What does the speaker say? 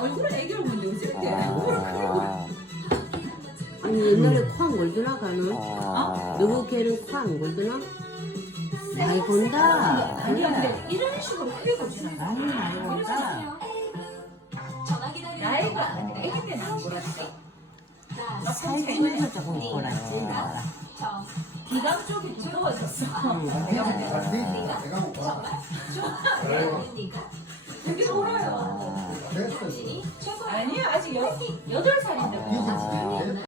얼굴은 애기 얼굴인데 어째 이렇게 얼굴을 크게 보여. 아니 옛날에 코안 골드나 가는? 누구 걔는 코안 골드나? 많이 본다. 아니야 근데 이런 식으로 크게 보지는 않아. 많이 본다. 나이가 애기 때는 안 보였어. 살면서 조금 보라지. 기강 쪽이 두꺼워졌어.